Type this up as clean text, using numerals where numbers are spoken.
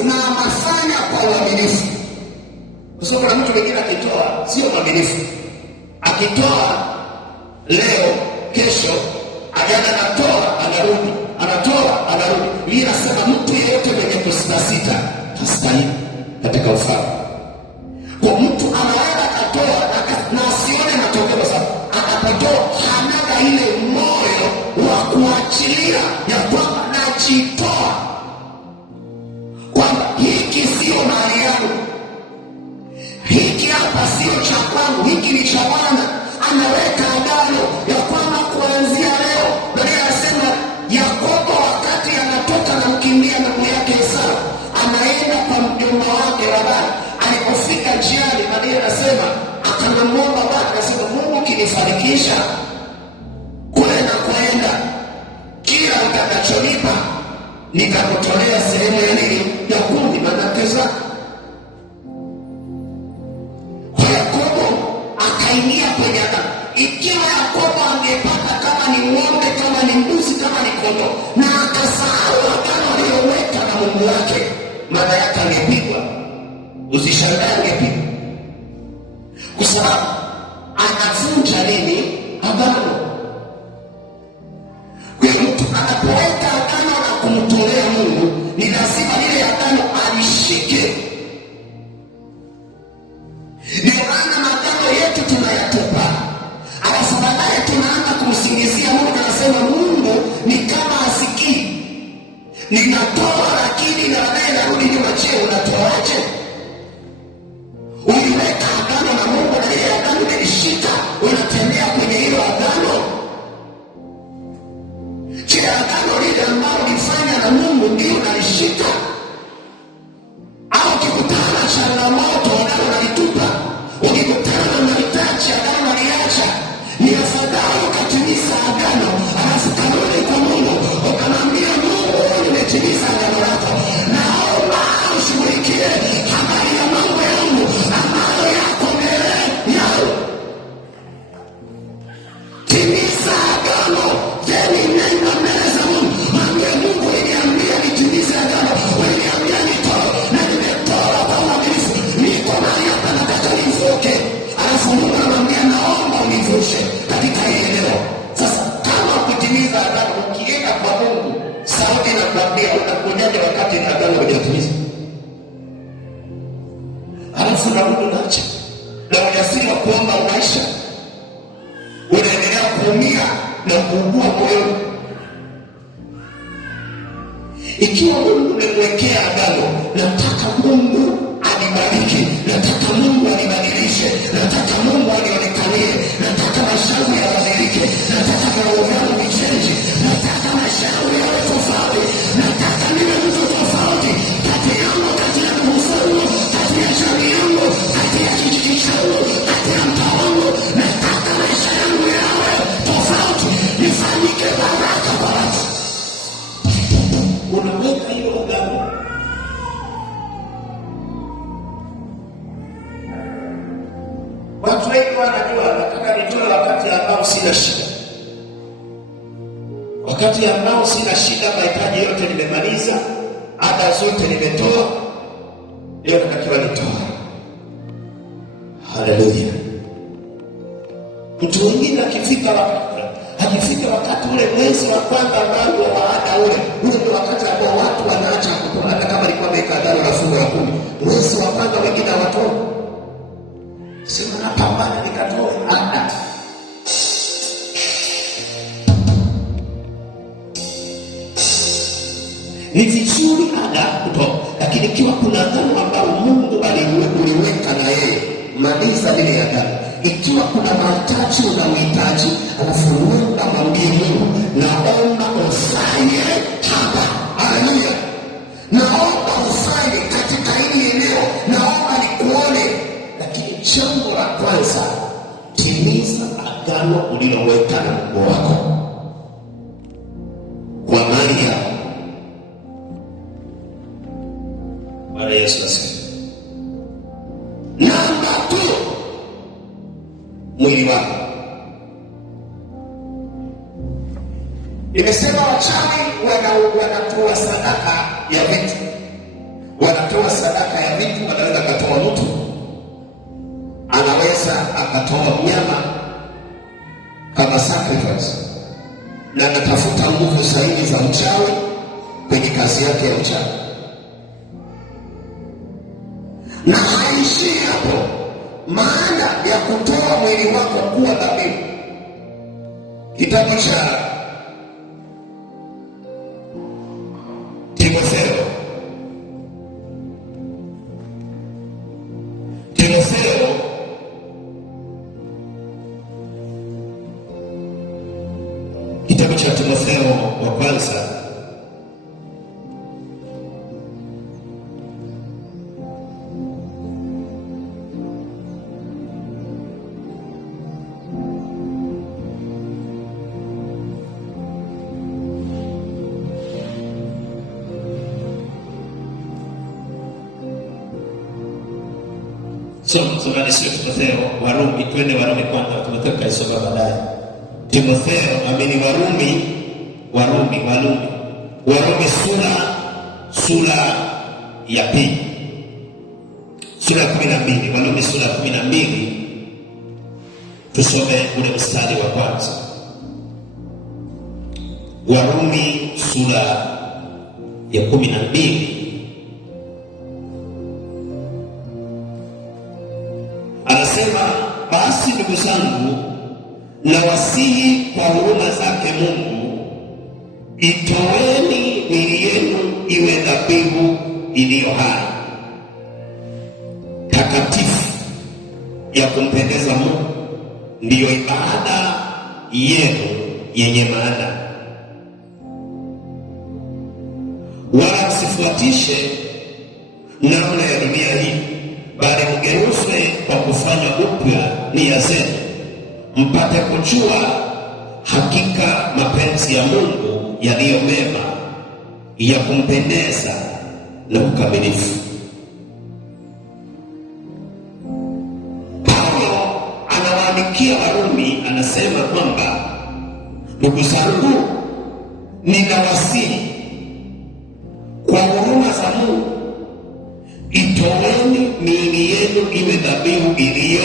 uaminifu na anafanya kwa uaminifu. Kwa sababu kuna mtu mwingine akitoa sio mwaminifu. Akitoa leo, kesho ajana anatoa anarudi, anatoa anarudi. Hii nasema mtu yeyote mwenye kusita hastahili katika ufalme. Kwa mtu anaenda akatoa na asione matokeo, sababu atakapotoa hana ile moyo wa kuachilia ya kwamba najitoa, kwamba hiki sio mali yangu, hiki hapa sio cha kwangu, hiki ni cha Bwana. Anaweka agano ya kwamba kuanzia leo, Biblia inasema Yakobo wakati anatoka na mkimbia ndugu yake Esau, anaenda kwa mjomba wake Labani. Alipofika njiani, Biblia inasema akamwomba Bwana, akasema Mungu kinifanikisha kule na kwenda, kila utakachonipa nikakutolea sehemu ya nini? Ya 10 manake zako. Kwa Yakobo akaingia kwenye agano. Ikiwa Yakobo angepata kama ni ng'ombe, kama ni mbuzi, kama ni kondoo, na akasahau agano aliyoweka na Mungu wake, maana yake angepigwa. Usishangae angepigwa, kwa sababu anavunja nini? Agano. Kwa mtu anapoweka agano na kumtolea Mungu, ni lazima ile agano alishike. Ndio maana magano yetu tunayatupa, alafu baadaye tunaanza kumsingizia Mungu. Anasema Mungu ni kama asikii, ninatoa lakini na baadaye narudi nyuma. Je, unatoaje? Uliweka agano na Mungu na ile agano ilishika, unatembea kwenye hilo agano. Je, agano lile ambalo ulifanya na Mungu ndio unalishika? Au ukikutana na changamoto agano unalitupa, ukikutana na mahitaji agano unaliacha? Ni afadhali ukatimiza agano alafu karudi kwa Mungu ukamwambia Mungu, nimetimiza agano lako, naomba ushughulikie habari ya mambo yangu ambayo yako mbele yao. Timiza agano. Jeni nenda mbele za Mungu, mwambie Mungu, uliniambia nitimize agano, uliniambia nitoe na nimetoa kwa uaminifu, niko mahali hapa nataka nivuke. Alafu Mungu anamwambia naomba univushe katika hili eneo. Sasa kama kutimiza agano, ukienda kwa Mungu sauti na kuambia unakujaje wakati agano hujatimiza? Alafu na Mungu naacha na ujasiri wa kuomba unaisha, unaendelea kuumia na kuugua moyoni. Ikiwa Mungu umemwekea agano, nataka Mungu anibariki, nataka Mungu anibadilishe, nataka Mungu anionekanie, nataka maisha yangu yabadilike, nataka mambo yangu vichange, nataka maisha yangu yawe tofauti, nataka niwe mtu tofauti kati yangu, kati ya ndugu zangu, kati ya jamii yangu, kati ya kijiji changu, kati ya mtaa wangu. Nataka maisha yangu yawe tofauti, nifanyike baraka kwa watu. Unaweka hiyo agano. Watu wengi wanajua nataka nitoe wakati ambao sina shida, wakati ambao sina shida, mahitaji yote nimemaliza, ada zote nimetoa, leo natakiwa nitoe. Haleluya. Mtu mwingine akifika wakati ule mwezi wa kwanza ambao wa ada ule ndio wakati ambao watu wanaacha kutoa, hata kama ilikuwa miaka 5 na fungu la 10. Mwezi wa kwanza wengine hawatoi. Sema napambana nikatoe. Ni vizuri ada kutoa, lakini ikiwa kuna agano ambalo Mungu aliweka na yeye, maliza ile agano. Ikiwa kuna mahitaji unahitaji, alafu Mungu amwambie Mungu, naomba ufanye hapa. Haleluya. Naomba ufanye katika hili eneo, naomba nikuone. Lakini jambo la kwanza, timiza agano uliloweka na Mungu wako kwa mali yako. Bwana Yesu asifiwe. Namba 2, mwili wako. Nimesema wachawi wanatoa sadaka ya vitu, wanatoa sadaka ya vitu, anaweza akatoa mtu, anaweza akatoa mnyama kama sacrifice, na anatafuta nguvu zaidi za uchawi kwenye kazi yake ya uchawi. Na haishii hapo, maana ya kutoa mwili wako kuwa dhabihu. Kitabu cha Timotheo kitabu cha Timotheo wa kwanza Somani sio Timotheo, Warumi. Twende Warumi kwanza, Timotheo kaisoma baadaye. Timotheo amini, Warumi sura ya pili, sura ya 12. Warumi sura ya 12, tusome ule mstari wa kwanza. Warumi sura ya 12 anasema, basi ndugu zangu, nawasihi kwa huruma zake Mungu, itoeni miili yenu iwe dhabihu iliyo hai, takatifu, ya kumpendeza Mungu, ndiyo ibada yenu yenye maana. Wala msifuatishe namna ya dunia hii, bali mgeuzwe kwa kufanya upya nia zenu, mpate kujua hakika mapenzi ya Mungu yaliyo mema, ya kumpendeza na ukamilifu. Paulo anawaandikia Warumi, anasema kwamba ndugu zangu, ninawasihi kwa huruma za Mungu, itoeni miili yenu iwe dhabihu iliyo